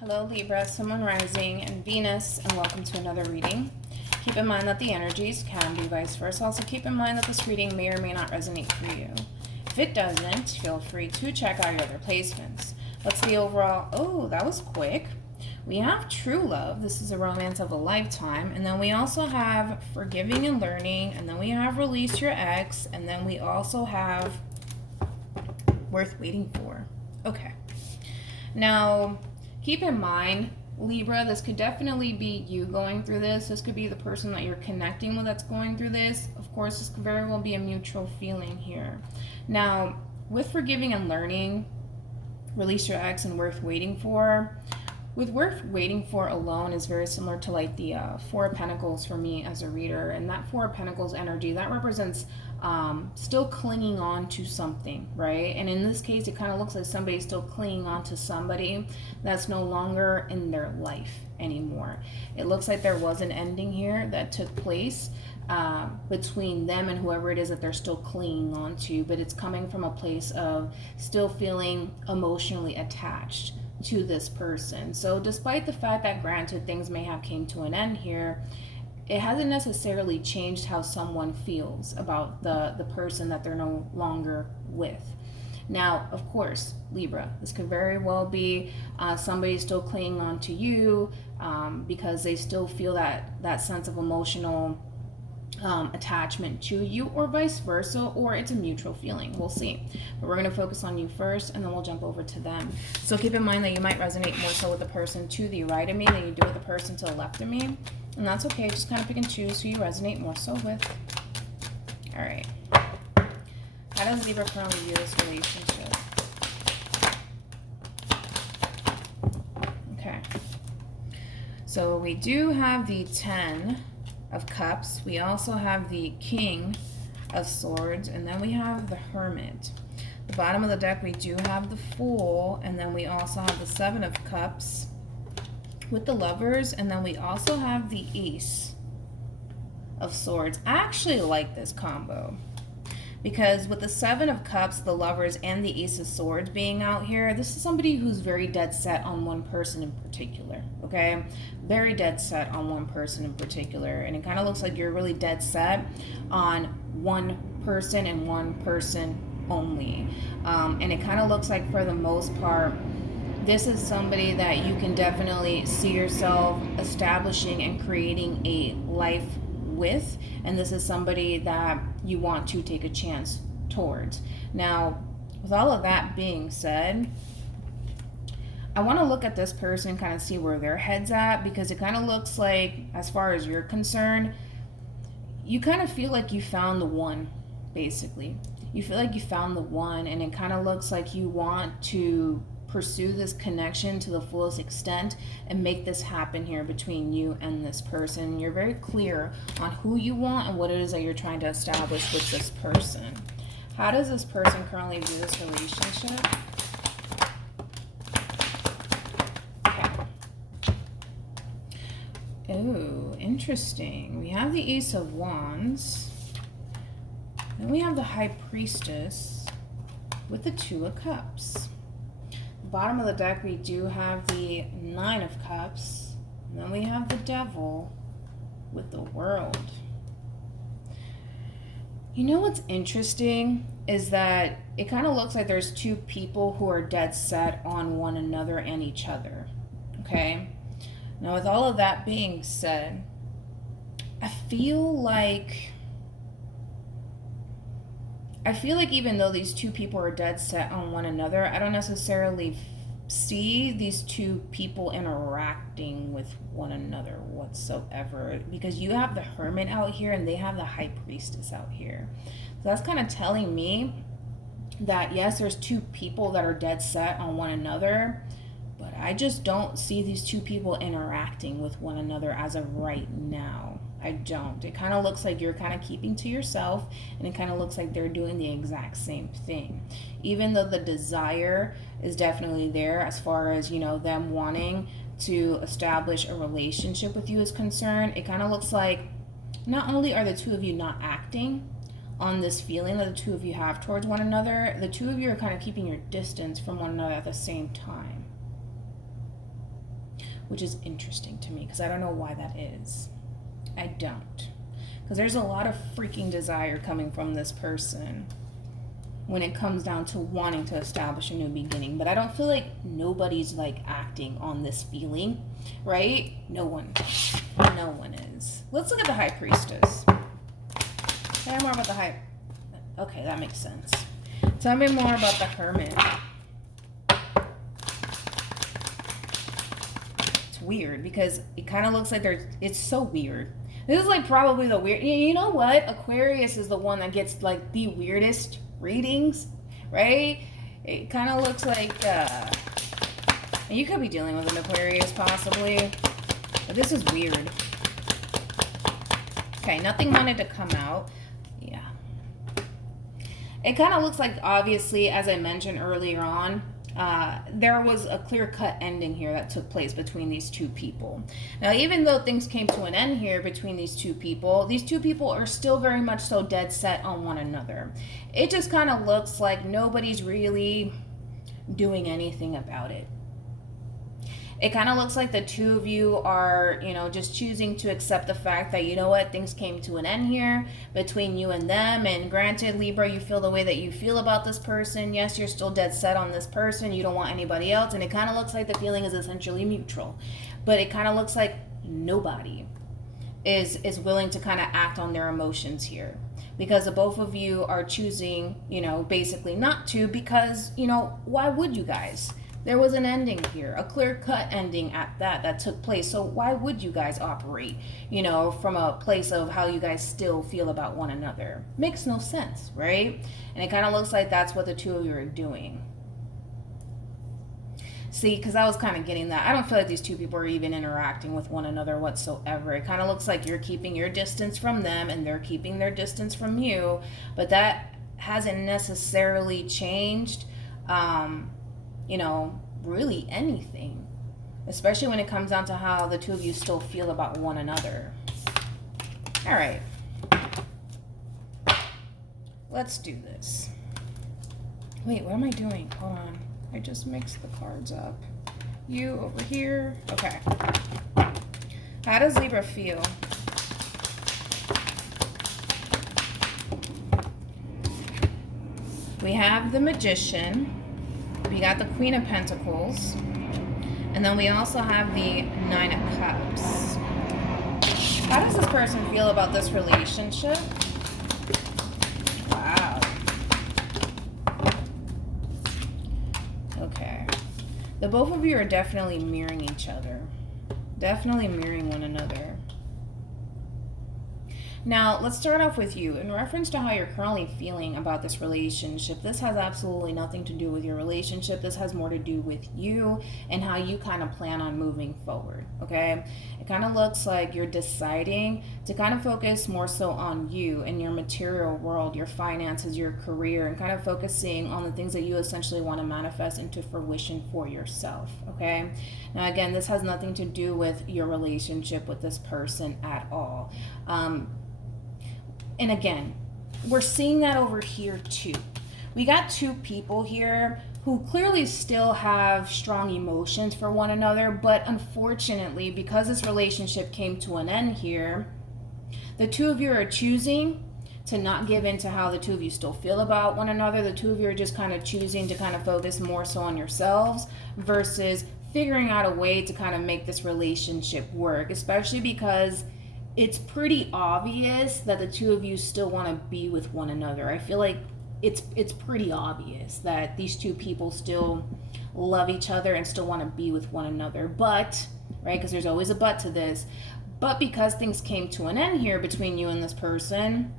Hello Libra, Sun, Moon, Rising, and Venus, and welcome to another reading. Keep in mind that the energies can be vice versa. Also keep in mind that this reading may or may not resonate for you. If it doesn't, feel free to check out your other placements. What's the overall? Oh, that was quick. We have true love. This is a romance of a lifetime. And then we also have forgiving and learning. And then we have release your ex. And then we also have worth waiting for. Okay. Now, keep in mind, Libra, this could definitely be you going through this. This could be the person that you're connecting with that's going through this. Of course, this could very well be a mutual feeling here. Now, with forgiving and learning, release your ex and worth waiting for. With worth waiting for alone is very similar to like the Four of Pentacles for me as a reader. And that Four of Pentacles energy, that represents still clinging on to something, right? And in this case, it kind of looks like somebody's still clinging on to somebody that's no longer in their life anymore. It looks like there was an ending here that took place between them and whoever it is that they're still clinging on to, but it's coming from a place of still feeling emotionally attached to this person. So despite the fact that granted things may have came to an end here, it hasn't necessarily changed how someone feels about the person that they're no longer with. Now, of course, Libra, this could very well be somebody still clinging on to you because they still feel that sense of emotional attachment to you, or vice versa, or it's a mutual feeling. We'll see. But we're going to focus on you first, and then we'll jump over to them. So keep in mind that you might resonate more so with the person to the right of me than you do with the person to the left of me. And that's okay. Just kind of pick and choose who you resonate more so with. All right. How does Libra currently view this relationship? Okay. So we do have the 10 of Cups. We also have the King of Swords, and then we have the Hermit. The bottom of the deck, we do have the Fool, and then we also have the 7 of Cups with the Lovers, and then we also have the Ace of Swords. I actually like this combo because with the 7 of Cups, the Lovers, and the Ace of Swords being out here, this is somebody who's very dead set on one person in particular, okay? Very dead set on one person in particular, and it kind of looks like you're really dead set on one person and one person only. And it kind of looks like for the most part, this is somebody that you can definitely see yourself establishing and creating a life with, and this is somebody that you want to take a chance towards. Now, with all of that being said, I want to look at this person, kind of see where their head's at, because it kind of looks like, as far as you're concerned, you kind of feel like you found the one, basically. You feel like you found the one, and it kind of looks like you want to pursue this connection to the fullest extent and make this happen here between you and this person. You're very clear on who you want and what it is that you're trying to establish with this person. How does this person currently view this relationship? Oh, interesting. We have the Ace of Wands. Then we have the High Priestess with the 2 of Cups. Bottom of the deck, we do have the 9 of Cups. And then we have the Devil with the World. You know what's interesting is that it kind of looks like there's 2 people who are dead set on one another and each other. Okay? Now, with all of that being said, I feel like even though these 2 people are dead set on one another, I don't necessarily see these 2 people interacting with one another whatsoever, because you have the Hermit out here and they have the High Priestess out here. So that's kind of telling me that yes, there's 2 people that are dead set on one another, but I just don't see these 2 people interacting with one another as of right now. I don't. It kind of looks like you're kind of keeping to yourself, and it kind of looks like they're doing the exact same thing. Even though the desire is definitely there as far as, you know, them wanting to establish a relationship with you is concerned, it kind of looks like not only are the 2 of you not acting on this feeling that the 2 of you have towards one another, the 2 of you are kind of keeping your distance from one another at the same time. which is interesting to me because I don't know why that is. I don't. Because there's a lot of freaking desire coming from this person when it comes down to wanting to establish a new beginning. But I don't feel like nobody's like acting on this feeling, right? No one is. Let's look at the High Priestess. Tell me more about the High. Okay, that makes sense. Tell me more about the Hermit. It's weird because it kind of looks like it's so weird. This is like probably the weird, you know what? Aquarius is the one that gets like the weirdest readings, right? It kind of looks like, and you could be dealing with an Aquarius possibly, but this is weird. Okay, nothing wanted to come out. Yeah. It kind of looks like, obviously, as I mentioned earlier on, there was a clear-cut ending here that took place between these two people. Now, even though things came to an end here between these two people are still very much so dead set on one another. It just kind of looks like nobody's really doing anything about it. It kind of looks like the two of you are, just choosing to accept the fact that, you know what, things came to an end here between you and them. And granted, Libra, you feel the way that you feel about this person. Yes, you're still dead set on this person. You don't want anybody else. And it kind of looks like the feeling is essentially mutual. But it kind of looks like nobody is willing to kind of act on their emotions here. Because the both of you are choosing, basically not to, because, why would you guys? There was an ending here, a clear-cut ending at that took place. So why would you guys operate, from a place of how you guys still feel about one another? Makes no sense, right? And it kind of looks like that's what the two of you are doing. See, because I was kind of getting that. I don't feel like these two people are even interacting with one another whatsoever. It kind of looks like you're keeping your distance from them and they're keeping their distance from you. But that hasn't necessarily changed, really anything. Especially when it comes down to how the two of you still feel about one another. All right. Let's do this. Wait, what am I doing? Hold on. I just mixed the cards up. You over here. Okay. How does Libra feel? We have the Magician. We got the Queen of Pentacles. And then we also have the Nine of Cups. How does this person feel about this relationship? Wow. Okay. The both of you are definitely mirroring each other. Definitely mirroring one another. Now, let's start off with you. In reference to how you're currently feeling about this relationship, this has absolutely nothing to do with your relationship. This has more to do with you and how you kind of plan on moving forward, okay? It kind of looks like you're deciding to kind of focus more so on you and your material world, your finances, your career, and kind of focusing on the things that you essentially want to manifest into fruition for yourself, okay? Now, again, this has nothing to do with your relationship with this person at all. And again, we're seeing that over here too. We got two people here who clearly still have strong emotions for one another, but unfortunately, because this relationship came to an end here, the two of you are choosing to not give in to how the two of you still feel about one another. The two of you are just kind of choosing to kind of focus more so on yourselves versus figuring out a way to kind of make this relationship work, especially because it's pretty obvious that the two of you still want to be with one another. I feel like it's pretty obvious that these two people still love each other and still want to be with one another. But, right, because there's always a but to this, but because things came to an end here between you and this person,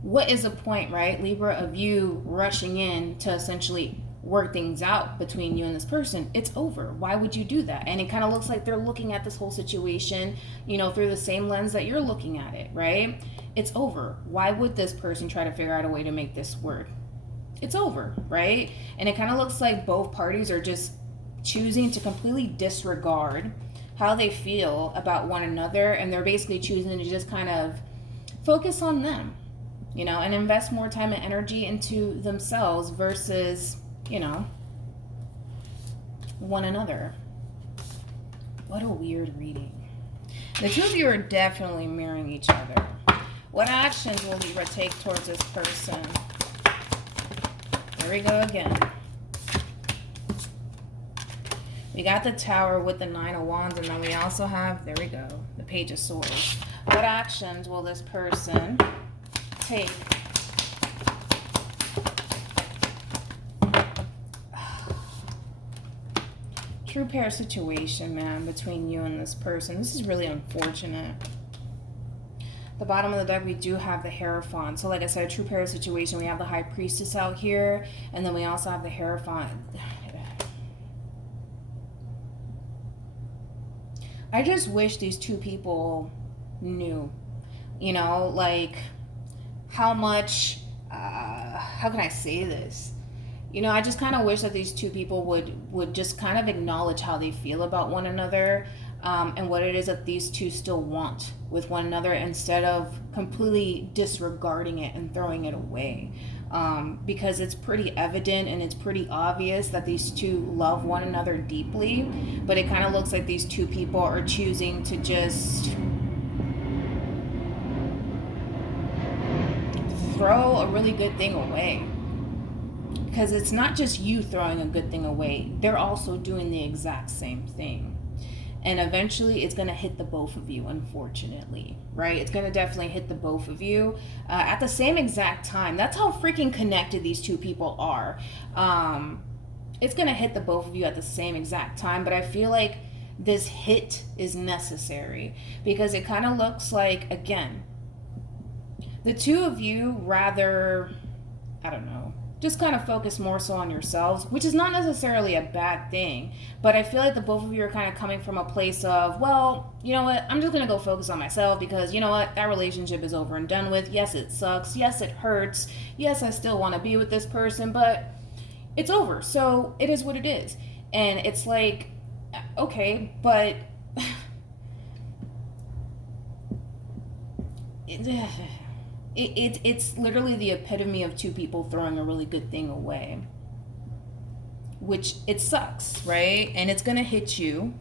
what is the point, right, Libra, of you rushing in to essentially work things out between you and this person? It's over. Why would you do that? And it kind of looks like they're looking at this whole situation, through the same lens that you're looking at it, right? It's over. Why would this person try to figure out a way to make this work? It's over, right? And it kind of looks like both parties are just choosing to completely disregard how they feel about one another, and they're basically choosing to just kind of focus on them, and invest more time and energy into themselves versus one another. What a weird reading. The two of you are definitely mirroring each other. What actions will Libra take towards this person? Here we go again. We got the Tower with the Nine of Wands, and then we also have, there we go, the Page of Swords. What actions will this person take? True pair situation, man, between you and this person. This is really unfortunate. The bottom of the deck, we do have the Hierophant. So like I said, true pair situation, we have the High Priestess out here, and then we also have the Hierophant. I just wish these two people knew, you know, like how much, how can I say this? You know, I just kind of wish that these two people would just kind of acknowledge how they feel about one another, and what it is that these two still want with one another, instead of completely disregarding it and throwing it away. Because it's pretty evident and it's pretty obvious that these two love one another deeply, but it kind of looks like these two people are choosing to just throw a really good thing away. Because it's not just you throwing a good thing away, they're also doing the exact same thing. And eventually it's going to hit the both of you, unfortunately, right? It's going to definitely hit the both of you at the same exact time. That's how freaking connected these two people are. It's going to hit the both of you at the same exact time, but I feel like this hit is necessary, because it kind of looks like, again, the two of you rather, I don't know, just kind of focus more so on yourselves, which is not necessarily a bad thing, but I feel like the both of you are kind of coming from a place of, well, you know what, I'm just going to go focus on myself, because you know what, that relationship is over and done with. Yes, it sucks. Yes, it hurts. Yes, I still want to be with this person, but it's over. So it is what it is. And it's like, okay, but it's literally the epitome of two people throwing a really good thing away, which it sucks, right? And it's gonna hit you,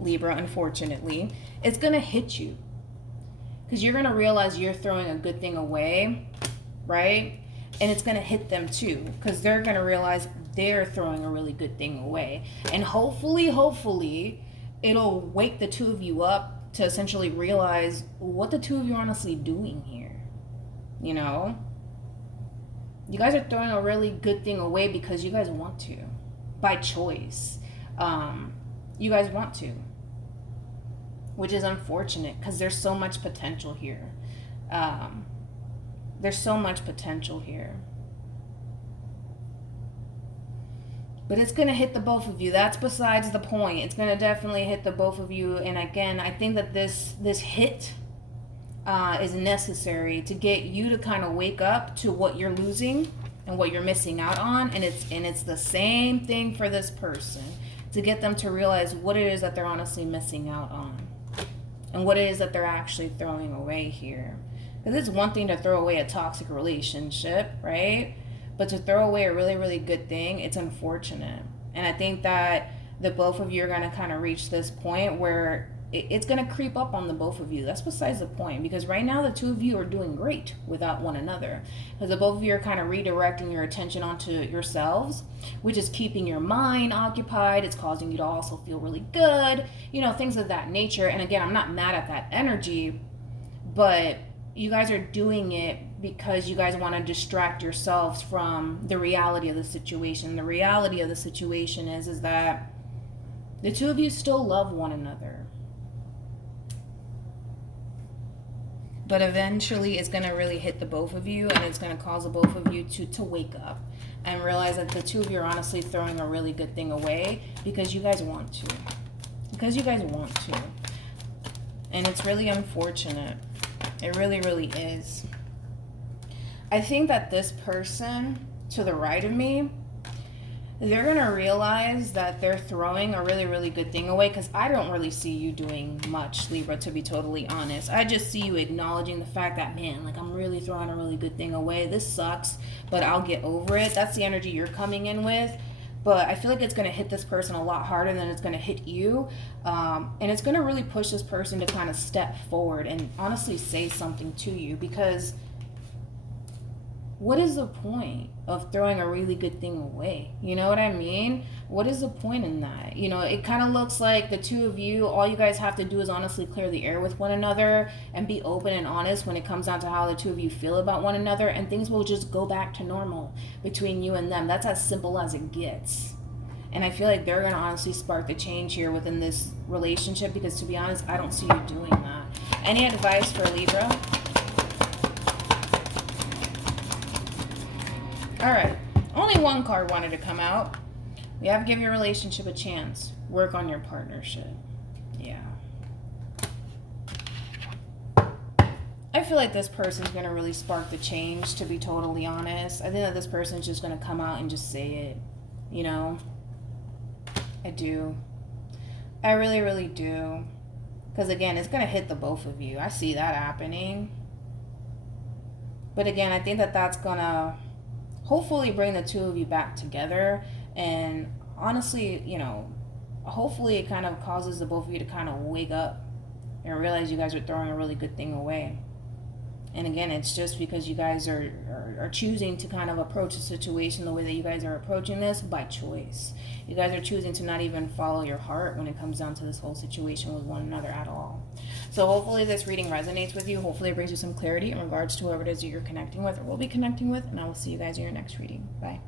Libra, unfortunately. It's gonna hit you, because you're gonna realize you're throwing a good thing away, right? And it's gonna hit them too, because they're gonna realize they're throwing a really good thing away. And hopefully it'll wake the two of you up to essentially realize what the two of you are honestly doing here. You know, you guys are throwing a really good thing away because you guys want to, by choice. You guys want to, which is unfortunate, because there's so much potential here. There's so much potential here. But it's going to hit the both of you. That's besides the point. It's going to definitely hit the both of you. And again, I think that this hit is necessary to get you to kind of wake up to what you're losing and what you're missing out on. And it's the same thing for this person, to get them to realize what it is that they're honestly missing out on and what it is that they're actually throwing away here. Because it's one thing to throw away a toxic relationship, right? But to throw away a really, really good thing, it's unfortunate. And I think that the both of you are going to kind of reach this point where it's going to creep up on the both of you. That's besides the point, because right now the two of you are doing great without one another, because the both of you are kind of redirecting your attention onto yourselves, which is keeping your mind occupied. It's causing you to also feel really good, you know, things of that nature. And again, I'm not mad at that energy, but you guys are doing it because you guys want to distract yourselves from the reality of the situation. The reality of the situation is that the two of you still love one another. But eventually it's going to really hit the both of you, and it's going to cause the both of you to wake up and realize that the two of you are honestly throwing a really good thing away because you guys want to. Because you guys want to. And it's really unfortunate. It really, really is. I think that this person to the right of me, they're going to realize that they're throwing a really, really good thing away, because I don't really see you doing much, Libra, to be totally honest. I just see you acknowledging the fact that, man, like, I'm really throwing a really good thing away. This sucks, but I'll get over it. That's the energy you're coming in with. but I feel like it's going to hit this person a lot harder than it's going to hit you. And it's going to really push this person to kind of step forward and honestly say something to you, because what is the point of throwing a really good thing away? You know what I mean? What is the point in that? You know, it kind of looks like the two of you, all you guys have to do is honestly clear the air with one another and be open and honest when it comes down to how the two of you feel about one another, and things will just go back to normal between you and them. That's as simple as it gets. And I feel like they're going to honestly spark the change here within this relationship, because to be honest, I don't see you doing that. Any advice for Libra? All right, only one card wanted to come out. We have to give your relationship a chance. Work on your partnership. Yeah. I feel like this person's going to really spark the change, to be totally honest. I think that this person's just going to come out and just say it, you know. I do. I really, really do. Because again, it's going to hit the both of you. I see that happening. But again, I think that that's going to hopefully bring the two of you back together, and honestly, you know, hopefully it kind of causes the both of you to kind of wake up and realize you guys are throwing a really good thing away. And again, it's just because you guys are choosing to kind of approach the situation the way that you guys are approaching this by choice. You guys are choosing to not even follow your heart when it comes down to this whole situation with one another at all. So hopefully this reading resonates with you. Hopefully it brings you some clarity in regards to whoever it is that you're connecting with or will be connecting with. And I will see you guys in your next reading. Bye.